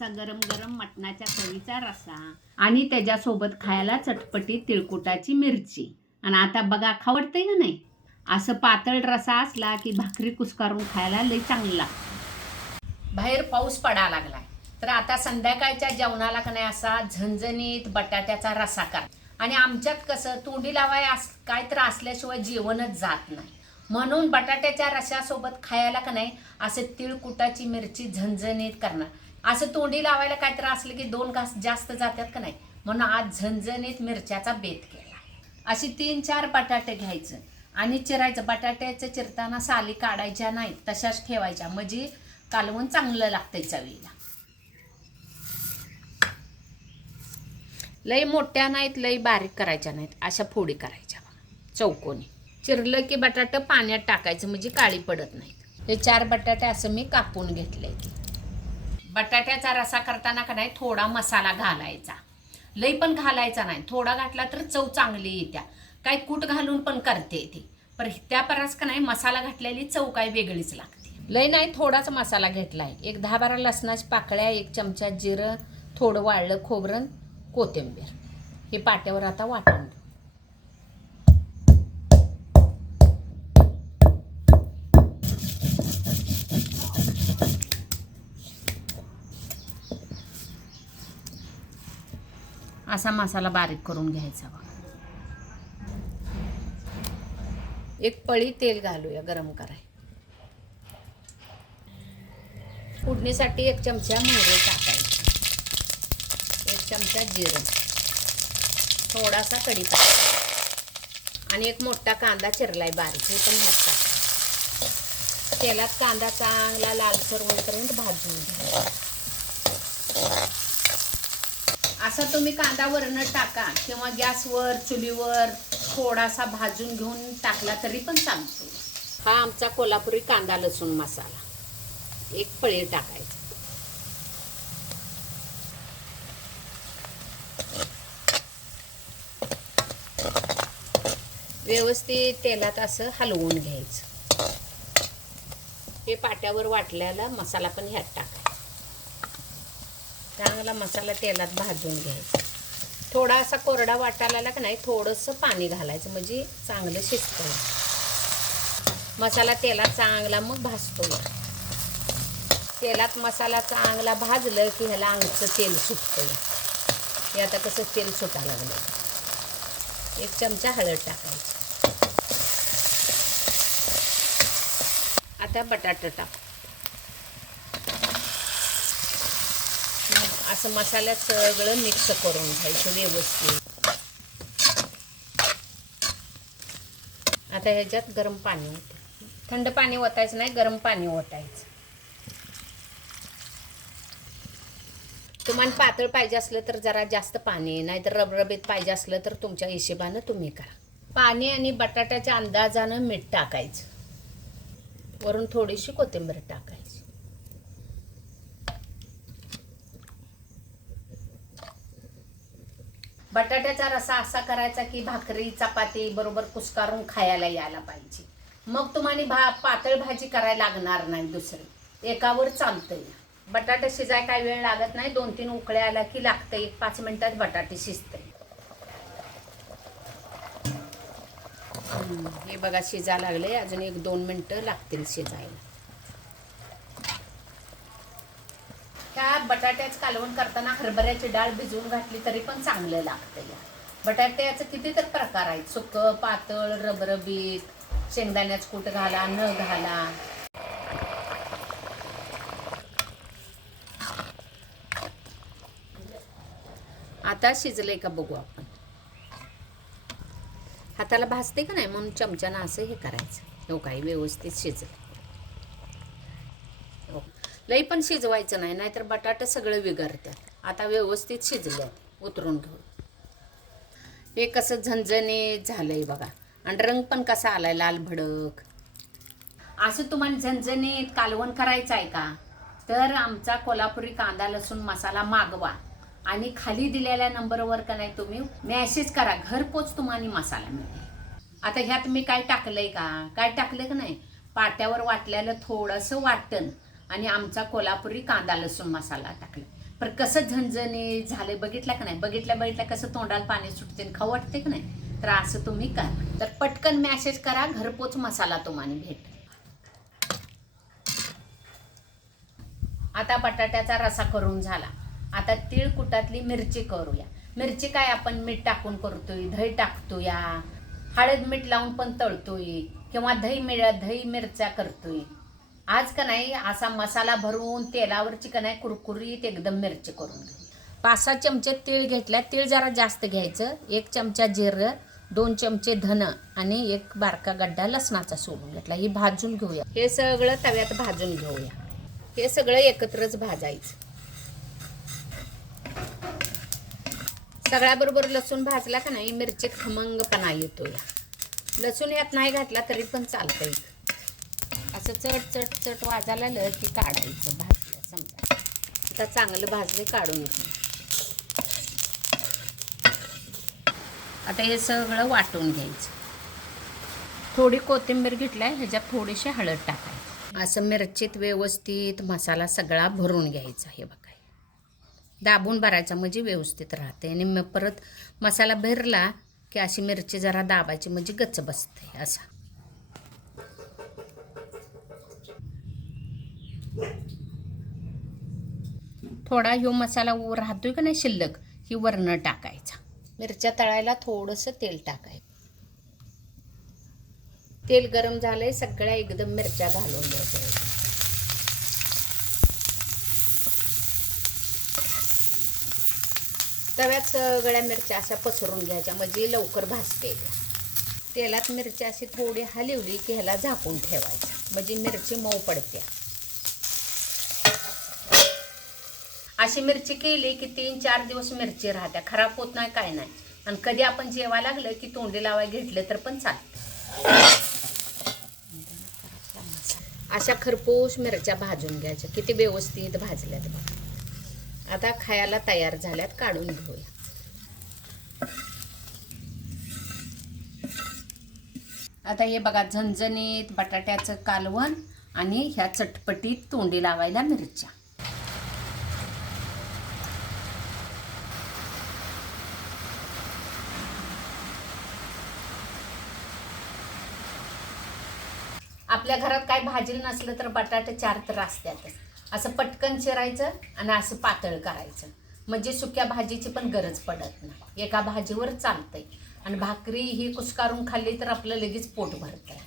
असा गरम गरम मटणाच्या चवीचा रसा आणि त्याच्यासोबत खायला चटपटी तिळकुटाची मिरची. आणि आता बघा खावडते का नाही? असं पातळ रसा असला की भाकरी कुस्कारून खायला लई चांगला. बाहेर पाऊस पडा लागलाय. तर आता संध्याकाळच्या जेवणाला का नाही असा झणझणीत बटाट्याचा रसा कर. आणि आमच्यात कसं तोंडी लावाय अस काय तर असल्याशिवाय जेवणच जात नाही. म्हणून बटाट्याच्या रशासोबत खायला का नाही असं तिळकुटाची मिरची झणझणीत करणार. असं तोंडी लावायला काय तर असलं की दोन घास जास्त जातात का नाही? म्हणून आज झणझणीत मिरच्याचा बेत केला. अशी तीन चार बटाटे घ्यायचं. आणि चिरायचं. बटाट्याचं चिरताना साली काढायच्या नाहीत तशाच ठेवायच्या. म्हणजे कालवून चांगलं लागतंय चवीला. लई मोठ्या नाहीत लई बारीक करायच्या नाहीत. अशा फोडी करायच्या बघा. चौकोनी. चिरलं की बटाटं पाण्यात टाकायचं. म्हणजे काळी पडत नाहीत. हे चार बटाटे असं मी कापून घेतले की बटाट्याचा रसा करताना का नाही थोडा मसाला घालायचा. लई पण घालायचा नाही. थोडा घातला तर चव चांगली येत्या. काय कूट घालून पण करते ती. पर त्या परास का नाही मसाला घातलेली चव काय वेगळीच लागते. लई नाही थोडाच मसाला घेतलाय. एक दहा बारा लसणाच्या पाकळ्या एक चमचा जिरं थोडं वाळलं खोबरं कोथिंबीर. हे पाट्यावर आता वाटून असा मसाला बारीक करून घ्यायचा बघा. एक पळी तेल घालूया गरम कराय. फोडणीसाठी एक चमचा मोहरे टाकायचे. एक चमचा जिरं. थोडासा कढीपत्ता. आणि एक मोठा कांदा चिरलाय बारीक हे पण मोठा टाकायचं. तेलात कांदा चांगला लालसर होईपर्यंत भाजून घ्यायचा. असा तुम्ही कांदा वरण टाका किंवा गॅसवर चुलीवर थोडासा भाजून घेऊन टाकला तरी पण चालतो. हा आमचा कोल्हापुरी कांदा लसूण मसाला. एक पळी टाकायचं. व्यवस्थित तेलात असं हलवून घ्यायचं. हे पाट्यावर वाटल्याला मसाला पण ह्यात टाकायचा. चांगला मसाला तेलात भाजून घ्यायचा. थोडासा कोरडा वाटायला का नाही थोडंसं पाणी घालायचं म्हणजे चांगलं शिजतं मसाला तेलात चांगला मग भाजतो तेलात मसाला चांगला भाजलं की ह्याला अंगचं तेल सुटतं हे आता कसं तेल सुटायला लागलं. एक चमचा हळद टाकायची. आता बटाटा टाक. असं मसाल्यात सगळं मिक्स करून घ्यायचं व्यवस्थित. आता ह्याच्यात गरम पाणी ओतायचं थंड पाणी ओतायचं नाही गरम पाणी ओतायचं. तुम्हाला पातळ पाहिजे असलं तर जरा जास्त पाणी नाहीतर रबरबीत पाहिजे असलं तर तुमच्या हिशेबानं तुम्ही करा. पाणी आणि बटाट्याच्या अंदाजानं मीठ टाकायचं. वरून थोडीशी कोथिंबीर टाकायची. बटाट्याचा रसा असा करायचा की भाकरी चपाती बरोबर कुस्कारून खायला यायला पाहिजे. मग तुम्हाला भा पातळ भाजी करायला लागणार नाही दुसरी. एकावर चालतंय. बटाटा शिजाय काय वेळ लागत नाही. दोन तीन उकळ्या आला की लागतं एक पाच मिनिटात बटाटे शिजते हे बघा शिजा लागले अजून एक दोन मिनटं लागतील शिजायला. त्या बटाट्याचं कालवण करताना हरभऱ्याची डाळ भिजवून घातली तरी पण चांगलं लागतं या. बटाट्याचं किती तर प्रकार आहेत. सुकं पातळ रबरबीत शेंगदाण्याचं कूट घाला न घाला. आता शिजलंय का बघू आपण. हाताला भाजते का नाही? म्हणून चमच्यानं असं हे करायचं. हो काही व्यवस्थित शिजलं. लई पण शिजवायचं नाही नाहीतर बटाटे सगळं विगारतात आता व्यवस्थित शिजल्यात उतरून घेऊ हे कसं झणझणीत झालंय बघा. आणि रंग पण कसा आलाय लाल भडक. असं तुम्हाला झणझणीत कालवण करायचं आहे का? तर आमचा कोल्हापुरी कांदा लसूण मसाला मागवा. आणि खाली दिलेल्या नंबरवर का नाही तुम्ही मॅसेज करा. घरपोच तुम्हाला मसाला मिळेल. आता ह्यात मी काय टाकलंय का? काय टाकलं का नाही? पाट्यावर वाटल्याला थोडंसं वाटण. आणि आमचा कोल्हापुरी कांदा लसूण मसाला टाकला. पण कसं झणझणी झाले बघितलं का नाही? बघितल्या बघितल्या कसं तोंडाला पाणी सुटते खाऊ वाटते का नाही? तर असं तुम्ही करा. तर पटकन मॅसेज करा घरपोच मसाला तुम्हाला भेट. आता बटाट्याचा रसा करून झाला. आता तीळ कुटातली मिरची करूया. मिरची काय आपण मीठ टाकून करतोय? दही टाकतोया. हळद मीठ लावून पण तळतोय. किंवा दही मिळ दही मिरच्या करतोय. आज का नाही असा मसाला भरून तेलावरची का नाही कुरकुरीत एकदम मिरची करून घेऊ. पाच सहा चमचे तीळ घेतला तीळ जरा जास्त घ्यायचं. एक चमचा जिरं दोन चमचे धन आणि एक बारका गड्डा लसणाचा सोडून घेतला. ही भाजून घेऊया. हे सगळं तव्यात भाजून घेऊया. हे सगळं एकत्रच भाजायचं. सगळ्याबरोबर लसूण भाजला का नाही मिरचीत खमंगपणा येतो या लसूण यात नाही घातला तरी पण चालतंय. असं चट चट चट वाजायला आलं की काढायचं भाजलं समजा. आता चांगलं भाजले काढून घे आता हे सगळं वाटून घ्यायचं. थोडी कोथिंबीर घेतलाय ह्याच्यात थोडीशी हळद टाकायची. असं मिरचीत व्यवस्थित मसाला सगळा भरून घ्यायचा हे बघा दाबून भरायचा म्हणजे व्यवस्थित राहते. आणि मग परत मसाला भरला की अशी मिरची जरा दाबायची म्हणजे गच्च बसते असा. थोडा ह्यो मसाला व- राहतोय का नाही शिल्लक ही वरणं टाकायचा. मिरच्या तळायला थोडंसं तेल टाकायचं. तेल गरम झालंय सगळ्या एकदम मिरच्या घालून द्यायच्या तव्यात सगळ्या मिरच्या अशा पसरून घ्यायच्या म्हणजे लवकर भाजते. तेलात मिरच्या अशी थोडी हलिवली की ह्याला झाकून ठेवायच्या म्हणजे मिरची मऊ पडते अशी मिरची केली की तीन चार दिवस मिरची राहत्या. खराब होत नाही काय नाही. आणि कधी आपण जेवा लागलं की तोंडी लावाय घेतले तर पण चालते. अशा खरपूस मिरच्या भाजून घ्यायच्या. किती व्यवस्थित भाजल्यात बघा. आता खायला तयार झाल्यात काढून घेऊया. आता हे बघा झणझणीत बटाट्याचं कालवण आणि ह्या चटपटीत तोंडी लावायला मिरच्या. आपल्या घरात काय भाजी नसलं तर बटाटे चार तर असतातच असं पटकन चिरायचं आणि असं पातळ करायचं. म्हणजे सुक्या भाजीची पण गरज पडत नाही. एका भाजीवर चालतंय. आणि भाकरी ही कुस्कारून खाल्ली तर आपलं लगेच पोट भरतंय.